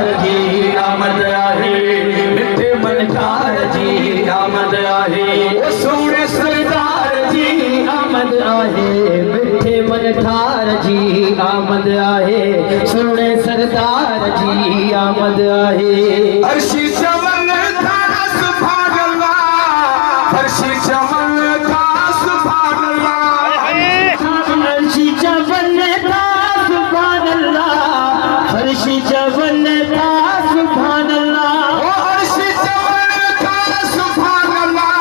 सरदार जी आमद आहे, मिठे मनकार जी आमद आहे। ओ सोने सरदार जी आमद आहे, मिठे मनकार जी आमद आहे, सोने सरदार जी आमद आहे। अर्शी चमन था सुभान अल्लाह, अर्शी चमन था सुभान अल्लाह, अर्शी चमन था सुभान अल्लाह, अर्शी चमन था सुभान अल्लाह, ओ अर्शी चमन था सुभान अल्लाह,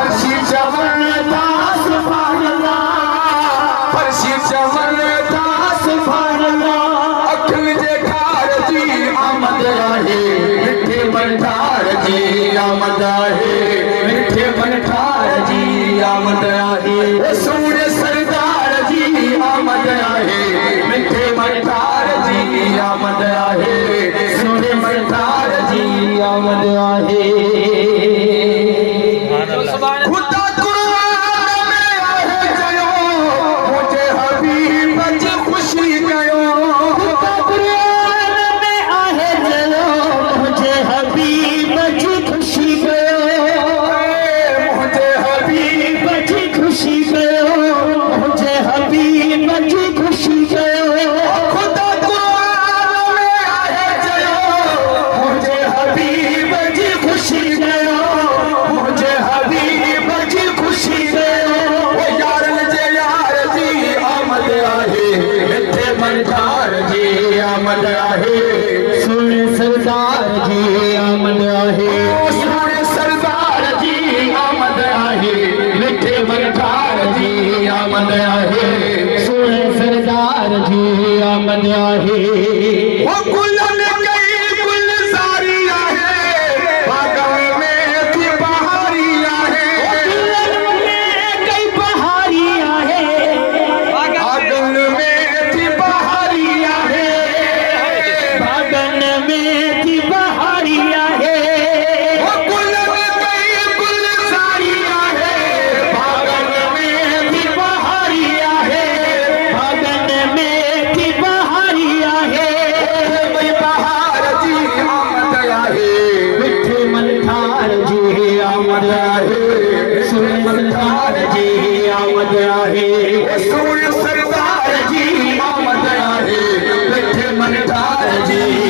अर्शी चमन था सुभान अल्लाह, अर्शी चमन था सुभान अल्लाह। अखिल जेकार जी आमद आहे, मिठे मनकार जी आमद आहे, मिठे मनकार जी आमद आहे। ओ सोने सरदार जी आमद आहे, मिठे मनकार जी आमद आहे, सोने मनकार जी आमद आहे। खुदा कुरान में आहे चयो, मुझे हबीब जी खुशी कयो, खुदा कुरान में आहे चयो, मुझे हबीब जी खुशी कयो, मुझे हबीब जी खुशी कयो, मुझे हबीब जी खुशी कयो। खुदा कुरान में आहे चयो, मुझे हबीब जी खुशी कयो, मुझे हबीब जी खुशी कयो। ओ यारन जे यार जी आमद आहे, मिठे मनकार जी आमद आहे, सोने सरदार जी आमद आहे, सोने सरदार जी आमद आहे, मिठे मनकार जी आमद आहे, सोने सरदार जी आमद आहे। ओ गुलन कई गुलजारी आहे, बागन में थी बहारी आहे, गुलन में कई बहारी आहे, बागन में थी बहारी आहे, बागन में थी बहारी आहे। ओ गुलन कई गुलजारी आहे, बागन में थी बहारी आहे, बागन में थी बहारी आहे। भाई बहार जी आमद आहे, मिठे मनकार जी आमद आहे, सोने सरदार जी आमद आहे, सोने सरदार जी आमद आहे, मिठे मनकार जी